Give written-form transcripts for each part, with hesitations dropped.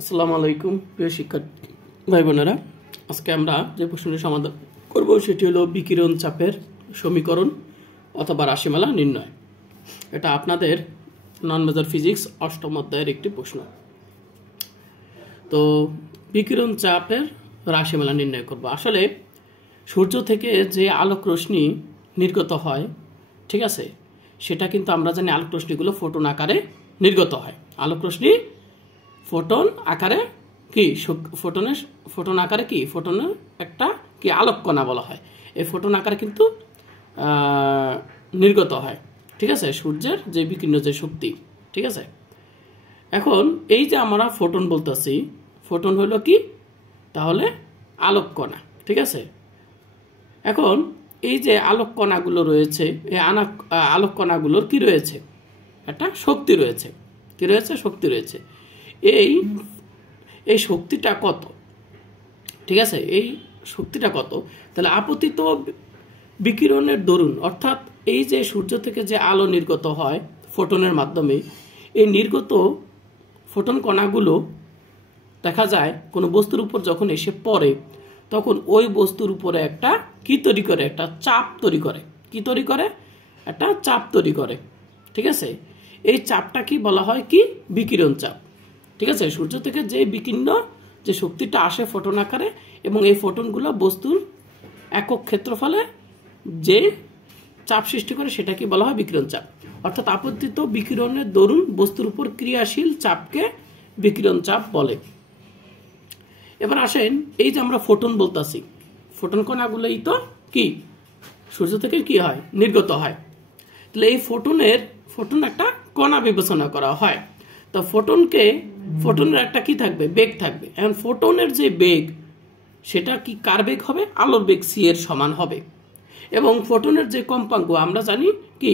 আসসালামু আলাইকুম প্রিয় শিক্ষার্থী ভাই বোনেরা, আজকে আমরা যে প্রশ্নটি সমাধান করব সেটি হলো বিকিরণ চাপের সমীকরণ অথবা রাশিমালা নির্ণয়। এটা আপনাদের নন মেজর ফিজিক্স অষ্টম অধ্যায়ের একটি প্রশ্ন। তো বিকিরণ চাপের রাশিমালা নির্ণয় করব। আসলে সূর্য থেকে যে আলোক রশ্মি নির্গত হয়, ঠিক আছে, সেটা কিন্তু আমরা জানি আলোক রশ্মিগুলো ফোটন আকারে নির্গত হয়। আলোক রশ্মি ফোটন আকারে কি ফোটন আকারে কি ফোটনের একটা কি আলোক কণা বলা হয়। এই ফোটন আকারে কিন্তু নির্গত হয়, ঠিক আছে, সূর্যের যে বিকিরণ যে শক্তি, ঠিক আছে। এখন এই যে আমরা ফোটন বলতেছি, ফোটন হলো কি তাহলে আলোক কণা, ঠিক আছে। এখন এই যে আলোক কণাগুলো রয়েছে, এই আলোক কণাগুলোর কি রয়েছে, একটা শক্তি রয়েছে। কি রয়েছে? শক্তি রয়েছে। এই শক্তিটা কত, ঠিক আছে, এই শক্তিটা কত? তাহলে আপতিত বিকিরণের দরুন, অর্থাৎ এই যে সূর্য থেকে যে আলো নির্গত হয় ফোটনের মাধ্যমে, এই নির্গত ফোটন কণাগুলো দেখা যায় কোনো বস্তুর উপর যখন এসে পড়ে, তখন ওই বস্তুর উপরে একটা কি তৈরি করে, একটা চাপ তৈরি করে। কি তৈরি করে? একটা চাপ তৈরি করে, ঠিক আছে। এই চাপটা কি বলা হয়? কি বিকিরণ চাপ, ঠিক আছে। সূর্য থেকে যে বিকিরণ যে শক্তিটা আসে ফোটন আকারে, এবং এই ফোটনগুলো বস্তুর একক ক্ষেত্রফলে যে চাপ সৃষ্টি করে, সেটা কি বলা হয়? বিকিরণ চাপ। অর্থাৎ আপতিত বিকিরণের দরুন বস্তুর উপর ক্রিয়াশীল চাপকে বিকিরণ চাপ বলে। এবার আসেন, এই যে আমরা ফোটন বলতেছি, ফোটন কণাগুলোই তো কি সূর্য থেকে কি হয়? নির্গত হয়। তাহলে এই ফোটন একটা কণা বিবেচনা করা হয়। তো ফোটনের একটা কি থাকবে? বেগ থাকবে। এখন ফোটনের যে বেগ, সেটা কি কার বেগ হবে? আলোর বেগ সি এর সমান হবে। এবং ফোটনের যে কম্পাঙ্ক, আমরা জানি কি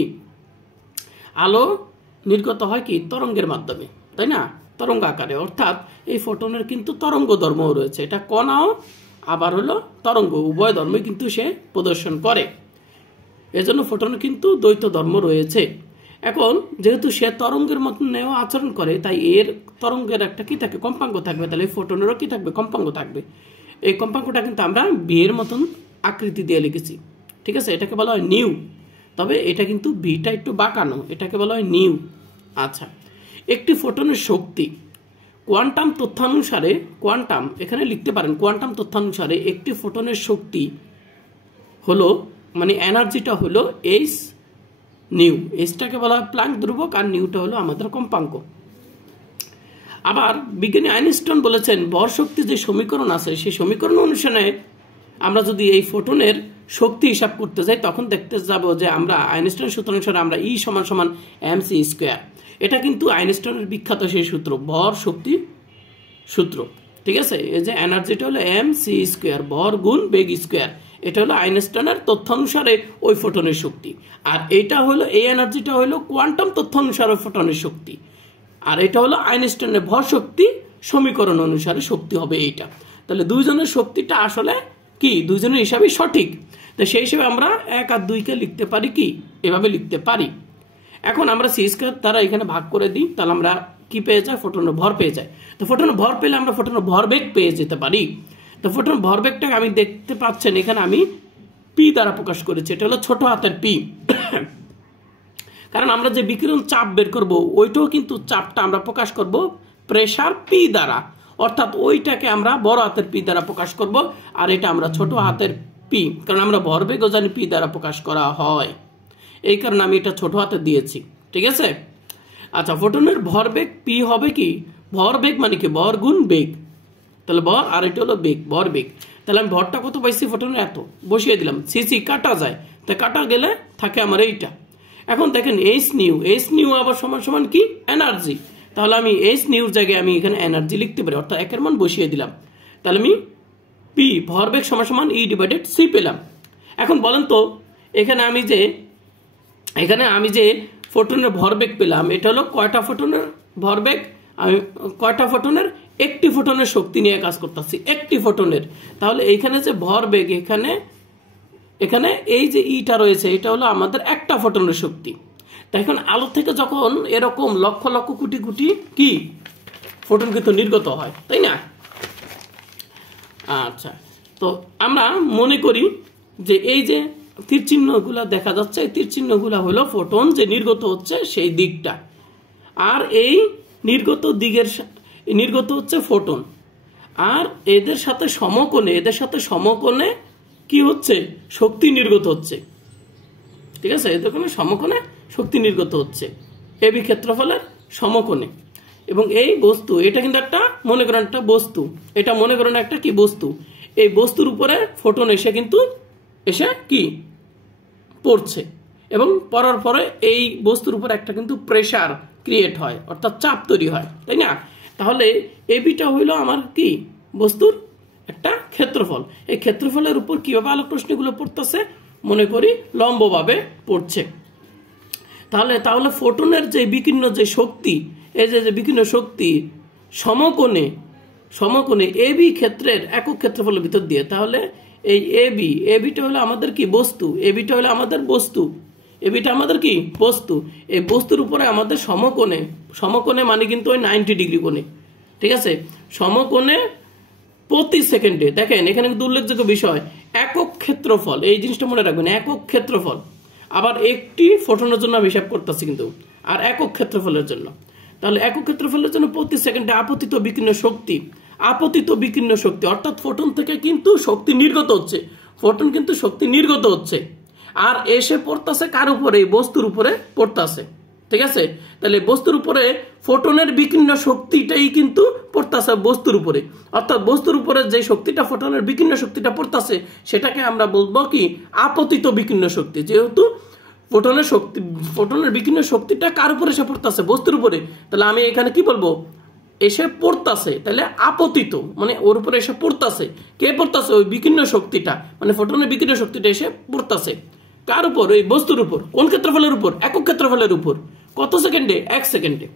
আলো নির্গত হয় কি তরঙ্গের মাধ্যমে, তাই না? তরঙ্গ আকারে। অর্থাৎ এই ফোটনের কিন্তু তরঙ্গ ধর্মও রয়েছে। এটা কণাও আবার হলো তরঙ্গ, উভয় ধর্মই কিন্তু সে প্রদর্শন করে। এজন্য ফোটনের কিন্তু দ্বৈত ধর্ম রয়েছে। এখন যেহেতু সে তরঙ্গের মতন নেও আচরণ করে, তাই এর তরঙ্গের একটা কি থাকে? কম্পাঙ্ক থাকবে। তাহলে ফোটনেরও কি থাকবে? কম্পাঙ্ক থাকবে। এই কম্পাঙ্কটা কিন্তু আমরা বিয়ের মতন আকৃতি দিয়ে লিখেছি, ঠিক আছে। এটাকে বলা হয় নিউ, তবে এটা কিন্তু বিটা একটু বাঁকানো, এটাকে বলা হয় নিউ। আচ্ছা, একটি ফোটনের শক্তি কোয়ান্টাম তথ্যানুসারে, কোয়ান্টাম এখানে লিখতে পারেন, কোয়ান্টাম তথ্যানুসারে একটি ফোটনের শক্তি হলো, মানে এনার্জিটা হলো এইচ নিউ। এইচটাকে বলা হয় প্লাঙ্ক ধ্রুবক, আর নিউটা হলো আমাদের কম্পাঙ্ক। আবার বিজ্ঞানী আইনস্টাইন বলেছেন, ভর শক্তি যে সমীকরণ আছে, সেই সমীকরণ অনুসারে আমরা যদি এই ফোটনের শক্তি হিসাব করতে যাই, তখন দেখতে যাব যে আমরা আইনস্টাইন সূত্র অনুসারে আমরা ই সমান সমান mc স্কয়ার। এটা কিন্তু আইনস্টাইনের বিখ্যাত সেই সূত্র, ভর শক্তি সূত্র, ঠিক আছে। এই যে এনার্জিটা হলো mc স্কয়ার, ভর গুণ বেগ স্কয়ার। এটা হলো আইনস্টাইনের তথ্য অনুসারে ওই ফোটনের শক্তি। আর এটা হলো, এই এনার্জিটা হলো কোয়ান্টাম তথ্য অনুসারে ফোটনের শক্তি। আর এটা হলো আইনস্টাইনের ভর শক্তি সমীকরণ অনুসারে শক্তি হবে এইটা। তাহলে দুইজনের শক্তিটা আসলে কি দুইজনের হিসাবে সঠিক। তো সেই হিসেবে আমরা 1 আর 2 কে লিখতে পারি কি এভাবে লিখতে পারি। এখন আমরা সি স্কয়ার দ্বারা এখানে ভাগ করে দিই, তাহলে আমরা কি পেয়ে যাই? ফোটনের ভর পেয়ে যাই। তো ফোটনের ভর পেলে আমরা ফোটনের ভরবেগ পেয়ে যেতে পারি। তো ফোটনের ভরবেগটাকে আমি দেখতে পাচ্ছেন এখানে আমি পি দ্বারা প্রকাশ করেছি। এটা হলো ছোট হাতের পি, কারণ আমরা যে বিকিরণ চাপ বের করব, ওইটাও কিন্তু চাপটা আমরা প্রকাশ করব প্রেসার পি দ্বারা। অর্থাৎ ওইটাকে আমরা বড় হাতের পি দ্বারা প্রকাশ করব, আর এটা আমরা ছোট হাতের পি, কারণ আমরা ভরবেগও জানি পি দ্বারা প্রকাশ করা হয়, এই কারণে আমি এটা ছোট হাতে দিয়েছি, ঠিক আছে। আচ্ছা, ফোটনের ভরবেগ পি হবে কি? ভরবেগ মানে কি? ভর গুণ বেগ। তাহলে ভর, আর এটা হলো বেগ, ভরবেগ। তাহলে আমি ভরটা কত পাইছি? ফোটনের এত বসিয়ে দিলাম। সিসি কাটা যায়, তাই কাটা গেলে থাকে আমার এইটা। এখন দেখেন এইচ নিউ আবার সমান সমান কি? এনার্জি। তাহলে আমি এইচ নিউর জায়গায় আমি এখানে এনার্জি লিখতে পারি, অর্থাৎ একের মান বসিয়ে দিলাম। তাহলে আমি পি ভরবেগ সমান সমান ই ডিভাইডেড সি পেলাম। এখন বলেন তো, এখানে আমি যে ফোটনের ভরবেগ পেলাম, এটা হলো কয়টা ফোটনের ভরবেগ? আমি কয়টা ফোটনের? একটি ফোটনের শক্তি নিয়ে কাজ করতেছি, একটি ফোটনের। তাহলে এইখানে যে ভরবেগ, এখানে এই যে ইটা রয়েছে, এটা হলো আমাদের একটা ফোটনের শক্তি। তাই এখন আলো থেকে যখন এরকম লক্ষ লক্ষ কোটি কোটি কি ফোটন কিন্তু নির্গত হয়, তাই না? আচ্ছা, তো আমরা মনে করি যে এই যে তীর চিহ্নগুলো দেখা যাচ্ছে, এই তীর চিহ্নগুলো হলো ফোটন যে নির্গত হচ্ছে সেই দিকটা, আর এই নির্গত হচ্ছে ফোটন, আর এদের সাথে সমকোণে কি হচ্ছে, শক্তি নির্গত হচ্ছে। ঠিক আছে, এদের কোনো সমকোণে শক্তি নির্গত হচ্ছে এবি ক্ষেত্রফলের সমকোণে। এবং এই বস্তু, এটা কিন্তু একটা মনে করেন একটা বস্তু, এটা মনে করেন একটা কি বস্তু, এই বস্তুর উপরে ফোটন এসে কি পড়ছে, এবং পড়ার পরে এই বস্তুর উপর একটা কিন্তু প্রেসার ক্রিয়েট হয়, অর্থাৎ চাপ তৈরি হয়, তাই না? তাহলে এবিটা হইল আমার কি বস্তুর একটা ক্ষেত্রফল। এই ক্ষেত্রফলের উপর কিভাবে আলোক রশ্মিগুলো পড়তেছে, মনে করি লম্বভাবে পড়ছে। তাহলে ফোটনের যে বিকিরণ যে শক্তি, এই যে বিকিরণ শক্তি সমকোণে এবি ক্ষেত্রের একক ক্ষেত্রফলের ভিতর দিয়ে, তাহলে এই এবিটা হলো আমাদের কি বস্তু, এবিটা হলো আমাদের বস্তু, এবিটা আমাদের কি বস্তু। এই বস্তুর উপরে আমাদের সমকোণে মানে কিন্তু ওই 90 ডিগ্রি কোণে, ঠিক আছে, সমকোণে প্রতি সেকেন্ডে, দেখেন এখানে কিন্তু উল্লেখযোগ্য বিষয় একক ক্ষেত্রফল, এই জিনিসটা মনে রাখবেন, একক ক্ষেত্রফল। আবার একটি ফোটনের জন্য আমি হিসাব করতেছি কিন্তু, আর একক ক্ষেত্রফলের জন্য। তাহলে একক ক্ষেত্রফলের জন্য প্রতি সেকেন্ডে আপতিত বিকিরণ শক্তি অর্থাৎ ফোটন থেকে কিন্তু শক্তি নির্গত হচ্ছে, আর এসে পড়তেছে কার উপরে, বস্তুর উপরে পড়তেছে। ঠিক আছে, তাহলে বস্তুর উপরে ফোটনের বিকিরণ শক্তিটাই কিন্তু পড়তেছে বস্তুর উপরে, অর্থাৎ বস্তুর উপরে যে শক্তিটা ফোটনের বিকিরণ শক্তিটা পড়তেছে সেটাকে আমরা বলবো কি আপতিত বিকিরণ শক্তি। যেহেতু ফোটনের বিকিরণ শক্তিটা কার উপরে এসে পড়তেছে, বস্তুর উপরে, তাহলে আমি এখানে কি বলবো, এসে পড়তেছে, তাহলে আপতিত মানে ওর উপরে এসে পড়তেছে। কে পড়তেছে, ওই বিকিরণ শক্তিটা, মানে ফোটনের বিকিরণ শক্তিটা এসে পড়তেছে কার উপর, ওই বস্তুর উপর। কোন ক্ষেত্রফলের উপর, একক ক্ষেত্রফলের উপর। কত সেকেন্ডে, 1 সেকেন্ডে।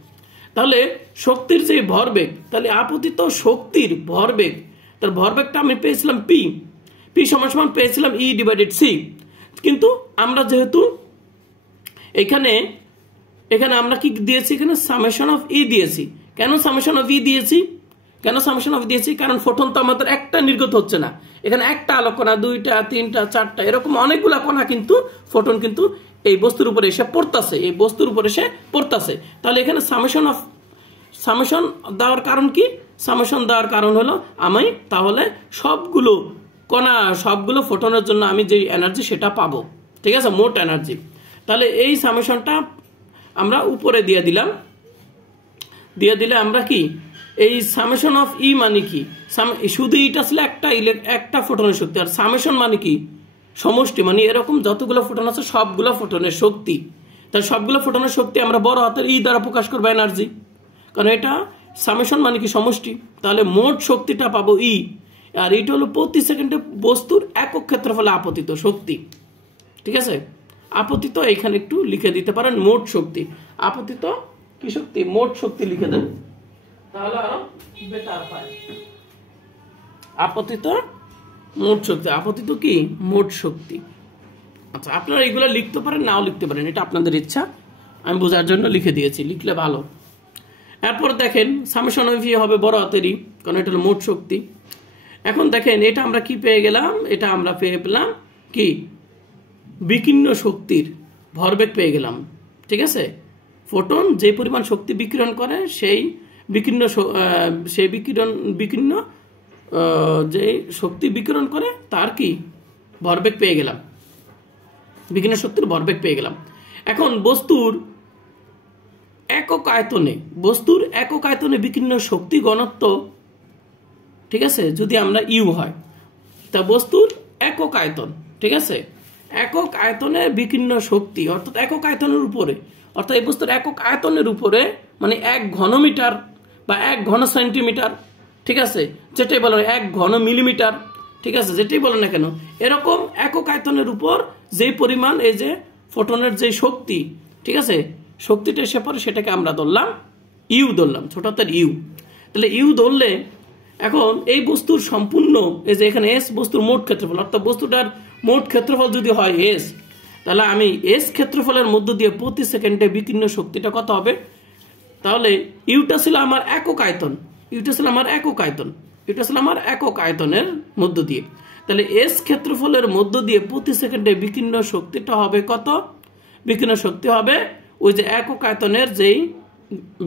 তাহলে শক্তির যে ভরবেগ, তাহলে আপতিত শক্তির ভরবেগ, তার ভরবেগটা আমি পেয়েছিলাম পি সমান পেয়েছিলাম E/c। কিন্তু আমরা যেহেতু এখানে আমরা কি দিয়েছি, এখানে সামেশন অফ ই দিয়েছি। কেন সামেশন অফ ই দিয়েছি? কারণ ফোটন তো আমাদের একটা নির্গত হচ্ছে না, এখানে একটা আলোক কণা, 2টা 3টা 4টা এরকম অনেকগুলা কণা কিন্তু ফোটন কিন্তু এই বস্তুর উপরে এসে পড়তাছে, তাহলে এখানে সামেশন দেওয়ার কারণ কি? সামেশন দেওয়ার কারণ হলো আমি তাহলে সবগুলো ফোটনের জন্য আমি যে এনার্জি সেটা পাবো, ঠিক আছে, মোট এনার্জি। তাহলে এই সামেশনটা আমরা উপরে দিয়ে দিলে আমরা কি এই সামেশন অফ ই মানে কি, শুধু এটা আসলে একটা ফোটনের শক্তি, আর সামেশন মানে কি সমষ্টি, মানে এরকম যতগুলো ফোটন আছে সবগুলো ফোটনের শক্তি। তাই সবগুলো ফোটনের শক্তি আমরা বড় হাতের ই দ্বারা প্রকাশ করবো এনার্জি, কারণ এটা সামেশন মানে কি সমষ্টি। তাহলে মোট শক্তিটা পাবো ই, আর এটা হলো প্রতি সেকেন্ডে বস্তুর একক ক্ষেত্রফলে আপতিত শক্তি। ঠিক আছে, আপতিত এখানে একটু লিখে দিতে পারেন, মোট শক্তি। আপতিত কি শক্তি, মোট শক্তি লিখে দেন, তাহলে আরো বেটার হয়। আপতিত মোট শক্তি, আপতিত কি মোট শক্তি। আচ্ছা, আপনারা এগুলো লিখতে পারেন, নাও লিখতে পারেন, এটা আপনাদের ইচ্ছা, আমি বোঝার জন্য লিখে দিয়েছি, লিখলে ভালো। এরপর দেখেন সামেশন অফ ই হবে বড় হাতেরই, কারণ এটা হলো মোট শক্তি। এখন দেখেন এটা আমরা কি পেয়ে গেলাম, এটা আমরা পেয়ে পেলাম কি বিকিরণ শক্তির ভরবেগ পেয়ে গেলাম। ঠিক আছে, ফোটন যে পরিমাণ শক্তি বিকিরণ করে সেই বিকিরণ যে শক্তি বিকিরণ করে তার কি ভরবেগ পেয়ে গেলাম, বিকিরণ শক্তির ভরবেগ পেয়ে গেলাম। এখন বস্তুর একক আয়তনে বিকিরণ শক্তি ঘনত্ব, ঠিক আছে, যদি আমরা ইউ হয়, তা বস্তুর একক আয়তন, ঠিক আছে, একক আয়তনে বিকিরণ শক্তি অর্থাৎ একক আয়তনের উপরে, অর্থাৎ এই বস্তুর একক আয়তনের উপরে মানে 1 ঘনমিটার বা 1 ঘন সেন্টিমিটার, ঠিক আছে, যেটাই বলেন 1 ঘন মিলিমিটার, ঠিক আছে, যেটাই বলেন না কেন, এরকম একক আয়তনের উপর যে পরিমাণ এই যে ফোটনের যে শক্তি, ঠিক আছে, শক্তিটা এসে পড়ে, সেটাকে আমরা ধরলাম ইউ, ছোট হাতের ইউ। তাহলে ইউ ধরলে এখন এই বস্তুর সম্পূর্ণ এই যে এখানে এস বস্তুর মোট ক্ষেত্রফল, অর্থাৎ বস্তুটার মোট ক্ষেত্রফল যদি হয় এস, তাহলে আমি এস ক্ষেত্রফলের মধ্য দিয়ে প্রতি সেকেন্ডে বিকিরণ শক্তিটা কত হবে, তাহলে ইউটা ছিল আমার একক আয়তন, ইউটা ছিল আমার একক আয়তন, এটা ছিল আমার একক আয়তনের মধ্য দিয়ে। তাহলে এস ক্ষেত্রফলের মধ্য দিয়ে প্রতি সেকেন্ডে বিকীর্ণ শক্তিটা হবে কত? বিকীর্ণ শক্তি হবে ওই যে একক আয়তনের যেই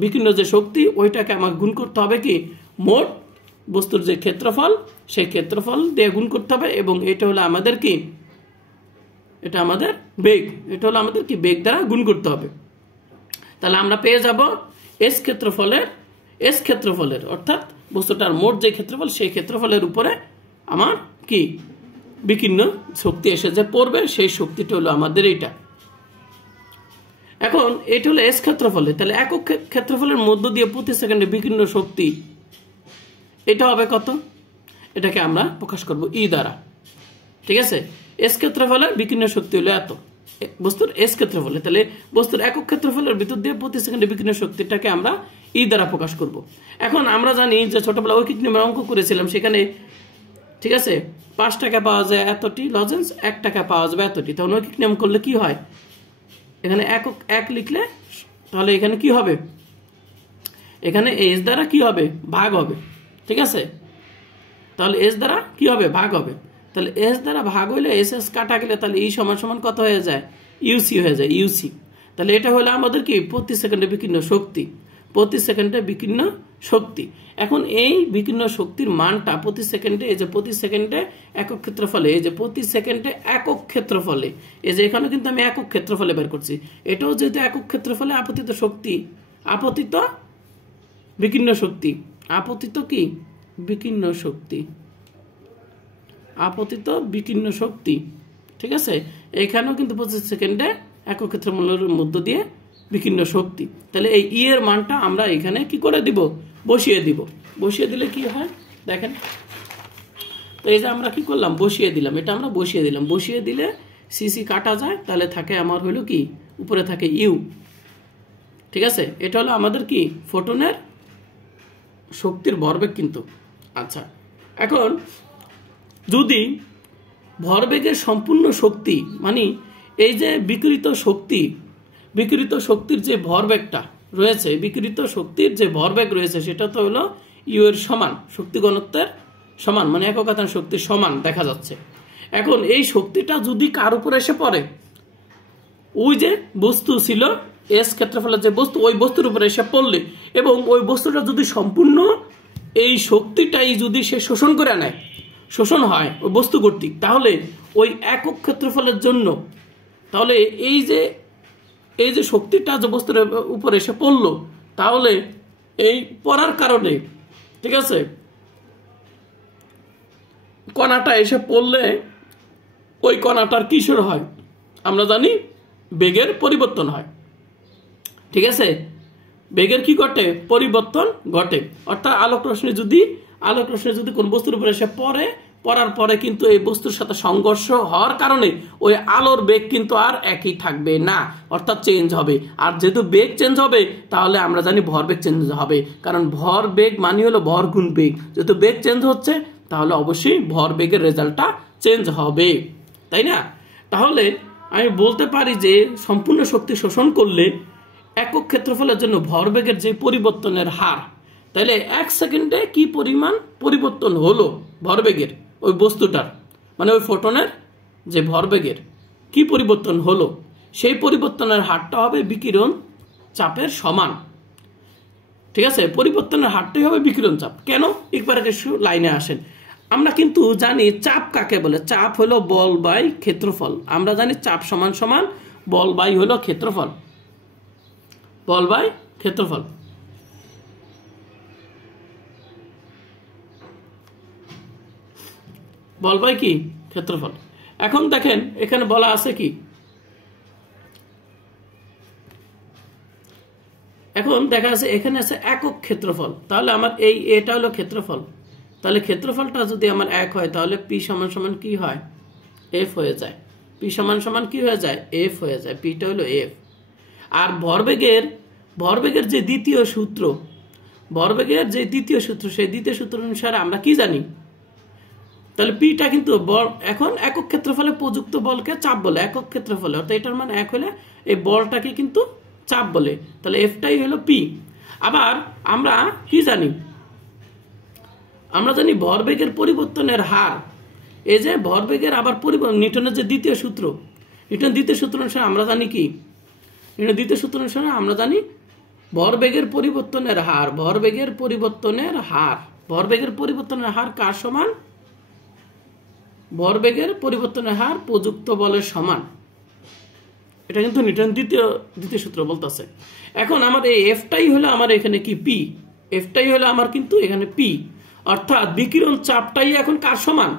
বিকীর্ণ যে শক্তি ওইটাকে আমাকে গুণ করতে হবে কি মোট বস্তুর যে ক্ষেত্রফল সেই ক্ষেত্রফল দিয়ে গুণ করতে হবে, এবং এটা হলো আমাদের কি, এটা আমাদের বেগ, এটা হলো আমাদের কি বেগ দ্বারা গুণ করতে হবে। তাহলে আমরা পেয়ে যাব এস ক্ষেত্রফলের অর্থাৎ বস্তুটার মোট যে ক্ষেত্রফল সেই ক্ষেত্রফলের উপরে আমার কি বিকীর্ণ শক্তি এসে যে পড়বে সেই শক্তিটা হলো আমাদের এইটা। এখন এটা হলো এস ক্ষেত্রফলে, তাহলে একক ক্ষেত্রফলের মধ্য দিয়ে প্রতি সেকেন্ডে বিকীর্ণ শক্তি এটা হবে কত? এটাকে আমরা প্রকাশ করব ই দ্বারা। ঠিক আছে, এস ক্ষেত্রফলের বিকীর্ণ শক্তি হলো এত বস্তুর এস ক্ষেত্রফলে, তাহলে বস্তুর একক ক্ষেত্রফলের ভিতর দিয়ে প্রতি সেকেন্ডে বিকীর্ণ শক্তিটাকে আমরা ই দ্বারা প্রকাশ করব। এখন আমরা জানি যে ছোটবেলা ঐকিক নিয়মের অঙ্ক করেছিলাম, সেখানে ঠিক আছে 5 টাকা পাওয়া যায় এতটি লজেন্স, 1 টাকা পাওয়া যাবে এতটি। তখন ঐকিক নিয়ম করলে কি হয়, এখানে একক 1 লিখলে তাহলে এখানে কি হবে, এখানে এস দ্বারা কি হবে ভাগ হবে। ঠিক আছে, তাহলে এস দ্বারা কি হবে ভাগ হবে, তাহলে এস দ্বারা ভাগ হইলে এস এস কাটা গেলে তাহলে ই সমান সমান কত হয়ে যায় ইউসি হয়ে যায়, ইউসি। তাহলে এটা হলো আমাদের কি প্রতি সেকেন্ডে বিকীর্ণ শক্তি, প্রতি সেকেন্ডে বিকীর্ণ শক্তি। এখন এই বিকীর্ণ শক্তির মানটা প্রতি সেকেন্ডে, এই যে প্রতি সেকেন্ডে একক ক্ষেত্রফলে, এই যে প্রতি সেকেন্ডে একক ক্ষেত্রফলে, এই যে এখানে কিন্তু আমি একক ক্ষেত্রফলে বের করছি, এটাও যেহেতু একক ক্ষেত্রফলে আপতিত শক্তি, আপতিত বিকীর্ণ শক্তি, আপতিত কি বিকীর্ণ শক্তি, আপতিত বিকীর্ণ শক্তি। ঠিক আছে, এখানেও কিন্তু প্রতি সেকেন্ডে একক ক্ষেত্রফলের মধ্য দিয়ে বিকীর্ণ শক্তি। তাহলে এই ই এর মানটা আমরা এখানে কি করে দিব, বসিয়ে দিব। বসিয়ে দিলে কি হয় দেখেন, তো এই যে আমরা কি করলাম বসিয়ে দিলাম, এটা আমরা বসিয়ে দিলাম, বসিয়ে দিলে সিসি কাটা যায়, তাহলে থাকে আমার হলো কি উপরে থাকে ইউ। ঠিক আছে, এটা হলো আমাদের কি ফোটনের শক্তির ভরবেগ কিন্তু। আচ্ছা, এখন যদি ভরবেগের সম্পূর্ণ শক্তি মানে এই যে বিকৃত শক্তি, বিকৃত শক্তির যে ভরবেগটা রয়েছে, বিকৃত শক্তির যে ভরবেগ রয়েছে সেটা তো হলো ইউ এর সমান, শক্তি ঘনত্বের সমান, মানে একক আয়তন শক্তির সমান দেখা যাচ্ছে। এখন এই শক্তিটা যদি কার উপর এসে পড়ে, ওই যে বস্তু ছিল এস ক্ষেত্রফলের যে বস্তু, ওই বস্তুর উপরে এসে পড়লে এবং ওই বস্তুটা যদি সম্পূর্ণ এই শক্তিটাই যদি সে শোষণ করে নেয়, শোষণ হয় ওই বস্তু কর্তৃক, তাহলে ওই একক ক্ষেত্রফলের জন্য তাহলে এই যে শক্তিটা যে বস্তুর উপরে এসে পড়লো, তাহলে এই পড়ার কারণে ঠিক আছে কণাটা এসে পড়লে ওই কণাটার কিশোর হয়, আমরা জানি বেগের পরিবর্তন হয়। ঠিক আছে, বেগের কি ঘটে পরিবর্তন ঘটে, অর্থাৎ আলোক রশ্মি যদি কোন বস্তুর উপরে এসে পড়ে, পড়ার পরে কিন্তু এই বস্তুর সাথে সংঘর্ষ হওয়ার কারণে ওই আলোর বেগ কিন্তু আর একই থাকবে না, অর্থাৎ চেঞ্জ হবে। আর যেহেতু বেগ চেঞ্জ হবে তাহলে আমরা জানি ভরবেগ চেঞ্জ হবে, কারণ ভর বেগ মানে হলো ভর গুণ বেগ, যেহেতু বেগ চেঞ্জ হচ্ছে তাহলে অবশ্যই ভর বেগের রেজাল্টটা চেঞ্জ হবে, তাই না? তাহলে আমি বলতে পারি যে সম্পূর্ণ শক্তি শোষণ করলে একক ক্ষেত্রফলের জন্য ভরবেগের যে পরিবর্তনের হার, তাহলে 1 সেকেন্ডে কি পরিমাণ পরিবর্তন হলো ভরবেগের ওই বস্তুটার, মানে ওই ফোটনের যে ভরবেগের কি পরিবর্তন হলো, সেই পরিবর্তনের হারটা হবে বিকিরণ চাপের সমান। ঠিক আছে, পরিবর্তনের হারটাই হবে বিকিরণ চাপ। কেন, একবার একটু লাইনে আসেন। আমরা কিন্তু জানি চাপ কাকে বলে, চাপ হলো বল বাই ক্ষেত্রফল। আমরা জানি চাপ সমান সমান বল বাই হলো ক্ষেত্রফল, বল বাই ক্ষেত্রফল। বল বাই কি ক্ষেত্রফল। এখন দেখেন এখানে বলা আছে কি, এখন দেখা আছে এখানে আছে একক ক্ষেত্রফল, তাহলে আমার এই এটা হলো ক্ষেত্রফল, তাহলে ক্ষেত্রফলটা যদি আমার 1 হয় তাহলে পি সমান সমান কি হয় এফ হয়ে যায়, পি সমান সমান কি হয়ে যায় এফ হয়ে যায়, পিটা হলো এফ। আর ভরবেগের যে দ্বিতীয় সূত্র, ভরবেগের যে দ্বিতীয় সূত্র, সেই দ্বিতীয় সূত্র অনুসারে আমরা কি জানি, তাহলে পিটা কিন্তু এখন একক ক্ষেত্রফলে প্রযুক্ত বলকে চাপ বলে, একক ক্ষেত্রফলে, অর্থাৎ এটার মানে 1 হলে এই বলটাকে কিন্তু চাপ বলে, তাহলে এফটাই হলো পি। আবার আমরা কি জানি, আমরা জানি ভরবেগের পরিবর্তনের হার, এই যে ভরবেগের আবার নিউটনের যে দ্বিতীয় সূত্র, নিউটনের দ্বিতীয় সূত্র অনুসারে আমরা জানি কি, নিউটনের দ্বিতীয় সূত্র অনুসারে আমরা জানি ভরবেগের পরিবর্তনের হার, ভরবেগের পরিবর্তনের হার, ভরবেগের পরিবর্তনের হার কার সমান? ভরবেগের পরিবর্তনের হার প্রযুক্ত বলের সমান। এটা কিন্তু নিউটনের দ্বিতীয় সূত্র বলতেছে। এখন আমার এই এফটাই হলো আমার এখানে কি পি, এফটাই হলো আমার কিন্তু এখানে পি, অর্থাৎ বিকিরণ চাপটাই এখন কার সমান?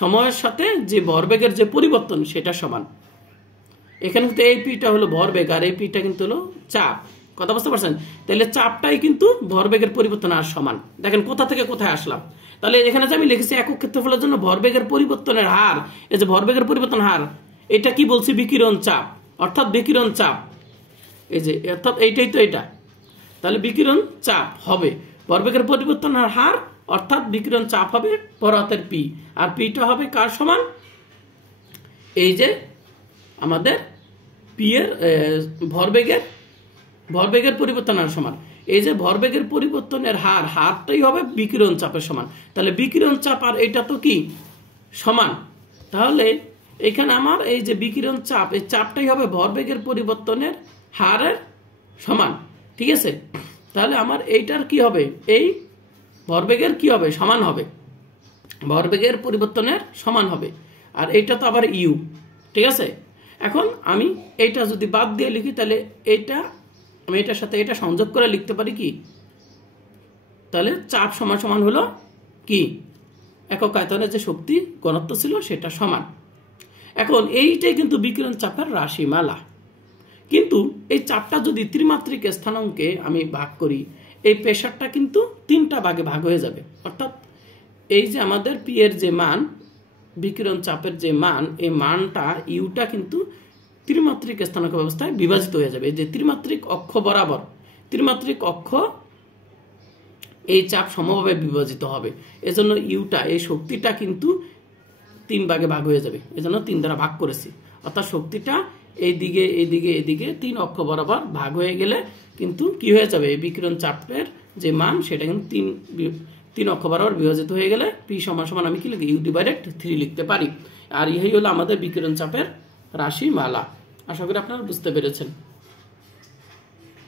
সময়ের সাথে যে ভরবেগের যে পরিবর্তন সেটা সমান। এখানে কিন্তু এই পিটা হলো ভরবেগ আর এই পিটা কিন্তু হলো চাপ, কথা বুঝতে পারছেন? তাহলে চাপটাই কিন্তু ভরবেগের পরিবর্তন আর সমান। দেখেন কোথা থেকে কোথায় আসলাম। তাহলে এখানে যে আমি লিখেছি একক ক্ষেত্রফলের জন্য ভরবেগের পরিবর্তনের হার, এই যে ভরবেগের পরিবর্তন হার, এটা কি বলছি? বিকিরণ চাপ, অর্থাৎ বিকিরণ চাপ, এই যে অর্থাৎ এইটাই তো এটা। তাহলে বিকিরণ চাপ হবে ভরবেগের পরিবর্তনের হার, অর্থাৎ বিকিরণ চাপ হবে পরাতের পি, আর পিটা হবে কার সমান? এই যে আমাদের পি এর ভরবেগের পরিবর্তনের সমান। এই যে ভরবেগের পরিবর্তনের হার, হারটাই হবে বিকিরণ চাপের সমান। তাহলে বিকিরণ চাপ আর এটা তো কি সমান। তাহলে এখানে আমার এই যে বিকিরণ চাপ, এই চাপটাই হবে ভরবেগের পরিবর্তনের হারের সমান, ঠিক আছে? তাহলে আমার এইটার কি হবে? এই ভরবেগের কি হবে? সমান হবে, ভরবেগের পরিবর্তনের সমান হবে। আর এইটা তো আবার ইউ, ঠিক আছে? এখন আমি এইটা যদি বাদ দিয়ে লিখি, তাহলে এইটা আমি এটার সাথে এটা সংযোগ করে লিখতে পারি কি, তাহলে চাপ সমান সমান হলো কি, একক আয়তনের যে শক্তি ঘনত্ব ছিল সেটা সমান। এখন এইটাই কিন্তু বিকিরণ চাপের রাশিমালা। কিন্তু এই চাপটা যদি ত্রিমাত্রিক স্থানাঙ্কে আমি ভাগ করি, এই প্রেসারটা কিন্তু তিনটা ভাগে ভাগ হয়ে যাবে। অর্থাৎ এই যে আমাদের পি এর যে মান, বিকিরণ চাপের যে মান, এই মানটা ইউটা কিন্তু ত্রিমাত্রিক স্থানাঙ্ক ব্যবস্থায় বিভাজিত হয়ে যাবে। এই যে ত্রিমাত্রিক অক্ষ বরাবর, ত্রিমাত্রিক অক্ষ এই চাপ সমভাবে বিভাজিত হবে। এজন্য ইউটা, এই শক্তিটা কিন্তু তিন ভাগে ভাগ হয়ে যাবে, এজন্য তিন দ্বারা ভাগ করেছি। অর্থাৎ শক্তিটা এইদিকে এইদিকে এদিকে তিন অক্ষ বরাবর ভাগ হয়ে গেলে কিন্তু কি হয়ে যাবে, বিকিরণ চাপের যে মান সেটা কিন্তু তিন অক্ষ বরাবর বিভাজিত হয়ে গেলে পি সমান সমান আমি কি লিখি, ইউ ডিভাইডেড 3 লিখতে পারি। আর এই হলো আমাদের বিকিরণ চাপের রাশিমালা। আশা করি আপনারা বুঝতে পেরেছেন।